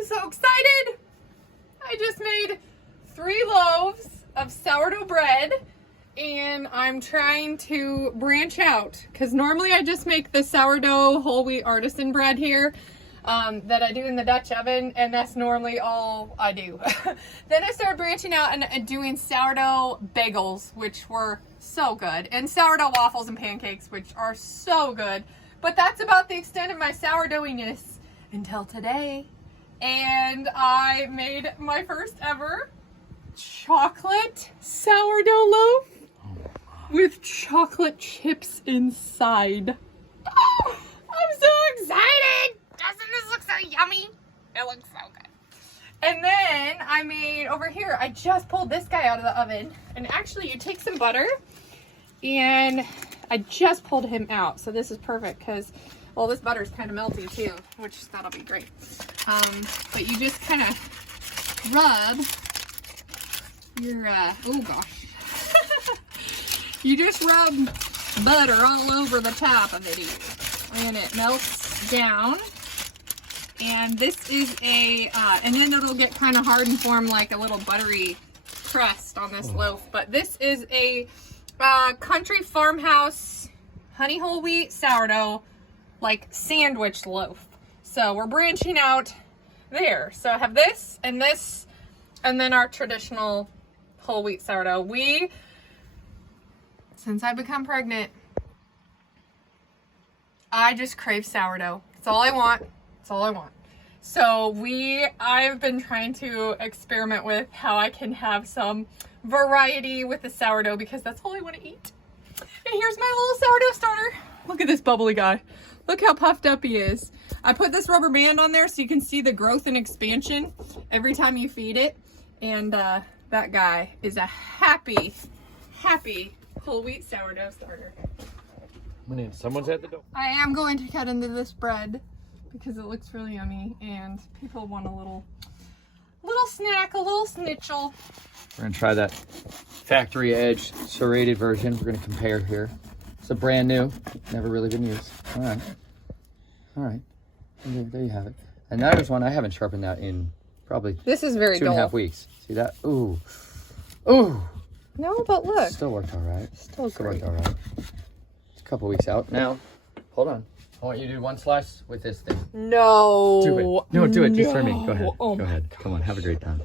I'm so excited. I just made 3 loaves of sourdough bread and I'm trying to branch out because normally I just make the sourdough whole wheat artisan bread here that I do in the Dutch oven, and that's normally all I do. Then I started branching out and doing sourdough bagels, which were so good, and sourdough waffles and pancakes, which are so good. But that's about the extent of my sourdoughing-ness until today. And I made my first ever chocolate sourdough loaf with chocolate chips inside. Oh, I'm so excited! Doesn't this look so yummy? It looks so good. And then I made over here, I just pulled this guy out of the oven. And actually you take some butter, and I just pulled him out. So this is perfect because, well, this butter is kind of melty too, which that'll be great. But you just kind of rub your, oh gosh. You just rub butter all over the top of it, and it melts down. And this is a, and then it'll get kind of hard and form like a little buttery crust on this loaf. But this is a country farmhouse honey whole wheat sourdough, like sandwich loaf. So we're branching out there. So I have this, and then our traditional whole wheat sourdough. Since I've become pregnant, I just crave sourdough. It's all I want. It's all I want. So I've been trying to experiment with how I can have some variety with the sourdough because that's all I want to eat. And here's my little sourdough starter. Look at this bubbly guy. Look how puffed up he is. I put this rubber band on there so you can see the growth and expansion every time you feed it. And that guy is a happy whole wheat sourdough starter. Someone's at the door. I am going to cut into this bread because it looks really yummy and people want a little snack, a little snitchel. We're gonna try that factory edge serrated version. We're gonna compare here. It's a brand new, never really been used. All right. There you have it. And there's one I haven't sharpened that in probably this is very 2.5 weeks. See that? Ooh. No, but look. Still worked all right. Still great. Worked all right. It's a couple weeks out now. Hold on. I want you to do one slice with this thing. No. Do it. No, do it just for me. Go ahead. Oh Go ahead. Come on, have a great time.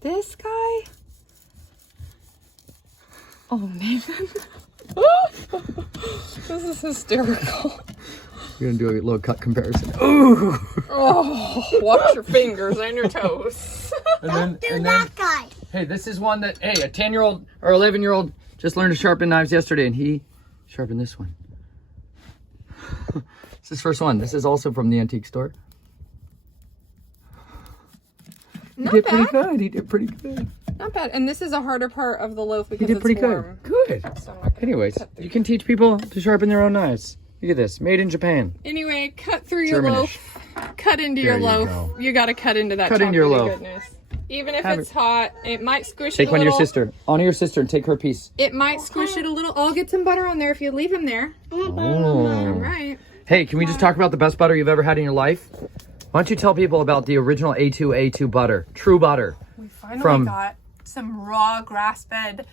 This guy? Oh, Nathan. This is hysterical. We're gonna do a little cut comparison. Ooh. Oh, watch your fingers and your toes. Don't do that guy. Hey, this is one that, a 10-year-old or 11-year-old just learned to sharpen knives yesterday, and he sharpened this one. It's his first one. This is also from the antique store. He did pretty good. He did pretty good. Not bad. And this is a harder part of the loaf because He did it's pretty warm. good. Good. So I'm not gonna Anyways, cut through. you can teach people to sharpen their own knives. Look at this. Made in Japan. Anyway, cut through your Germanish. loaf. Cut into There your you loaf. go. You got to cut into that Cut into your chocolatey loaf. goodness. Even if Have it's it. hot, it might squish it Take a one to little. your sister. Honor your sister and take her piece. It might squish it a little. I'll get some butter on there if you leave him there. All Oh. right. Hey, can we just talk about the best butter you've ever had in your life? Why don't you tell people about the original A2 butter, true butter? We finally From- got some raw grass-fed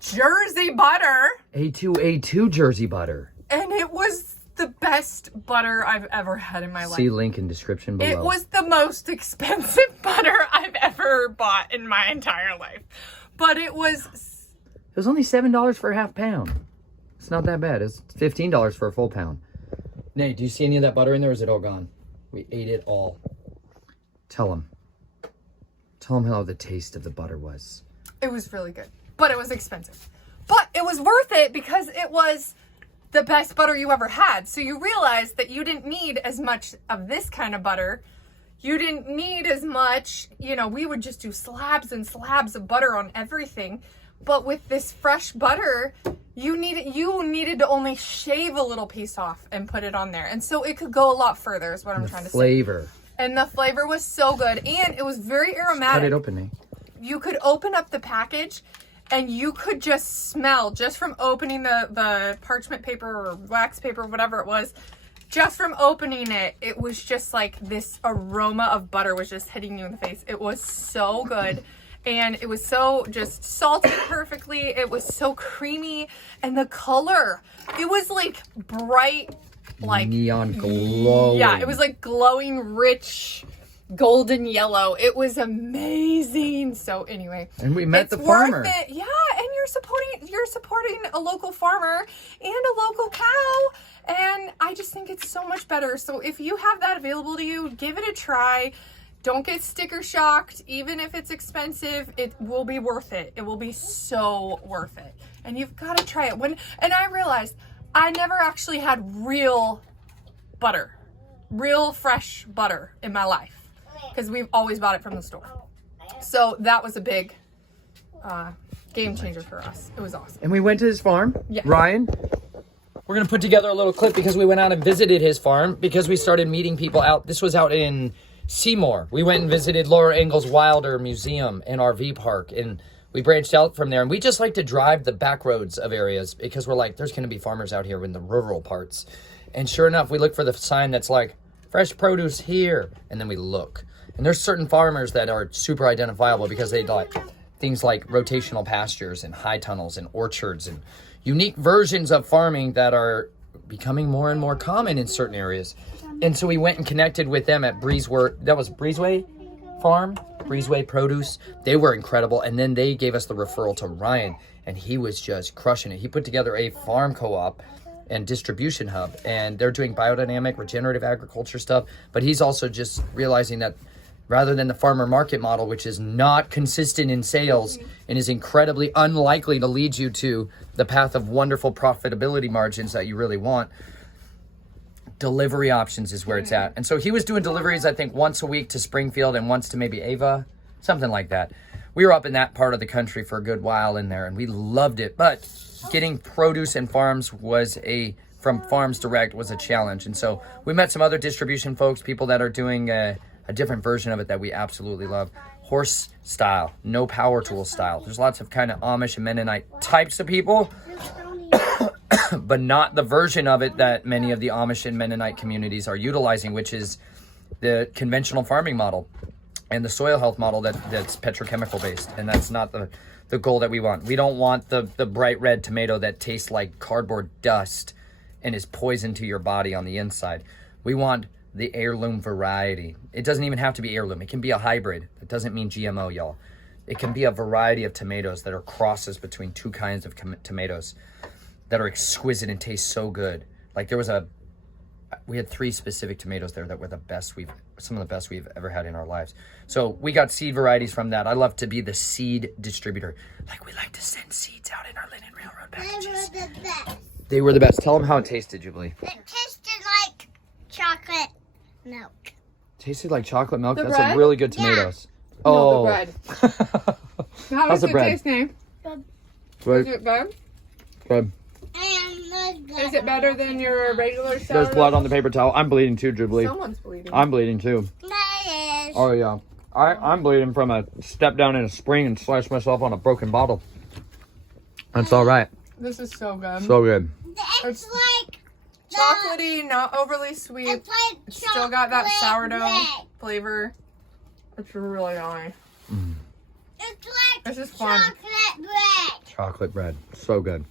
Jersey butter, A2 Jersey butter. and it was the best butter I've ever had in my life. See link in description below. It was the most expensive butter I've ever bought in my entire life. But it was... It was only $7 for a half pound. It's not that bad. It's $15 for a full pound. Nate, do you see any of that butter in there, or is it all gone? We ate it all. Tell them. Tell them how the taste of the butter was. It was really good. But it was expensive. But it was worth it because it was the best butter you ever had. So you realized that you didn't need as much of this kind of butter. You didn't need as much, you know, we would just do slabs and slabs of butter on everything. But with this fresh butter, you needed to only shave a little piece off and put it on there. And so it could go a lot further is what I'm trying to say. Flavor. And the flavor was so good. And it was very aromatic. Cut it open, Nate. You could open up the package and you could just smell, just from opening the parchment paper or wax paper, whatever it was, just from opening it, it was just like this aroma of butter was just hitting you in the face. It was so good. And it was so just salted perfectly. It was so creamy. And the color, it was like bright, like neon glow. Yeah, it was like glowing, rich, golden yellow. It was amazing. So anyway, and we met the worth farmer. It. Yeah, and you're supporting a local farmer and a local cow. And I just think it's so much better. So if you have that available to you, give it a try. Don't get sticker shocked. Even if it's expensive, it will be worth it. It will be so worth it. And you've got to try it. And I realized I never actually had real butter, real fresh butter in my life, because we've always bought it from the store. So that was a big game changer for us. It was awesome. And we went to his farm. Yeah. Ryan, we're going to put together a little clip because we went out and visited his farm because we started meeting people out. This was out in Seymour. We went and visited Laura Ingalls Wilder Museum and RV Park, and we branched out from there. And we just like to drive the back roads of areas because we're like, there's going to be farmers out here in the rural parts. And sure enough, we look for the sign that's like, fresh produce here. And then we look. And there's certain farmers that are super identifiable because they like things like rotational pastures and high tunnels and orchards and unique versions of farming that are becoming more and more common in certain areas. And so we went and connected with them at Breezeway Farm, Breezeway Produce. They were incredible. And then they gave us the referral to Ryan, and he was just crushing it. He put together a farm co-op and distribution hub, and they're doing biodynamic, regenerative agriculture stuff. But he's also just realizing that rather than the farmer market model, which is not consistent in sales and is incredibly unlikely to lead you to the path of wonderful profitability margins that you really want, delivery options is where it's at. And so he was doing deliveries, I think, once a week to Springfield and once to maybe Ava, something like that. We were up in that part of the country for a good while in there, and we loved it. But getting produce and farms from Farms Direct was a challenge. And so we met some other distribution folks, people that are doing a different version of it that we absolutely love. Horse style, no power tool style. There's lots of kind of Amish and Mennonite types of people, but not the version of it that many of the Amish and Mennonite communities are utilizing, which is the conventional farming model and the soil health model that's petrochemical based. And that's not the goal that we want. We don't want the bright red tomato that tastes like cardboard dust and is poison to your body on the inside. We want the heirloom variety. It doesn't even have to be heirloom. It can be a hybrid. It doesn't mean GMO, y'all. It can be a variety of tomatoes that are crosses between two kinds of tomatoes that are exquisite and taste so good. Like we had 3 specific tomatoes there that were some of the best we've ever had in our lives. So we got seed varieties from that. I love to be the seed distributor. Like, we like to send seeds out in our LinenRailroad packages. They were the best. They were the best. Tell them how it tasted, Jubilee. It tasted like chocolate milk. Tasted like chocolate milk? The That's bread? a really good tomatoes. No, Oh. the bread. How How's does the it bread? taste, Nate? Good. Is it good? Good. Is it better than your regular sourdough? There's blood on the paper towel. I'm bleeding too, Jubilee. Someone's bleeding. I'm bleeding too. Oh yeah. I'm bleeding from a step down in a spring and slashed myself on a broken bottle. That's all right. This is so good. So good. It's like Chocolatey, not overly sweet. It's like It's still got that chocolate sourdough bread. flavor. It's really yummy. It's like This is fun. chocolate bread. Chocolate bread. So good.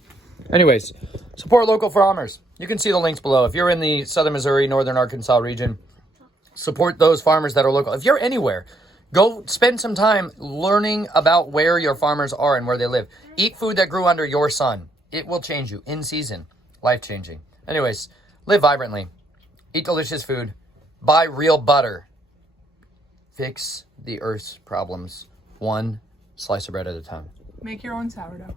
Anyways, support local farmers. You can see the links below. If you're in the southern Missouri, northern Arkansas region, support those farmers that are local. If you're anywhere, go spend some time learning about where your farmers are and where they live. Eat food that grew under your sun. It will change you in season. Life-changing. Anyways, live vibrantly. Eat delicious food. Buy real butter. Fix the earth's problems one slice of bread at a time. Make your own sourdough.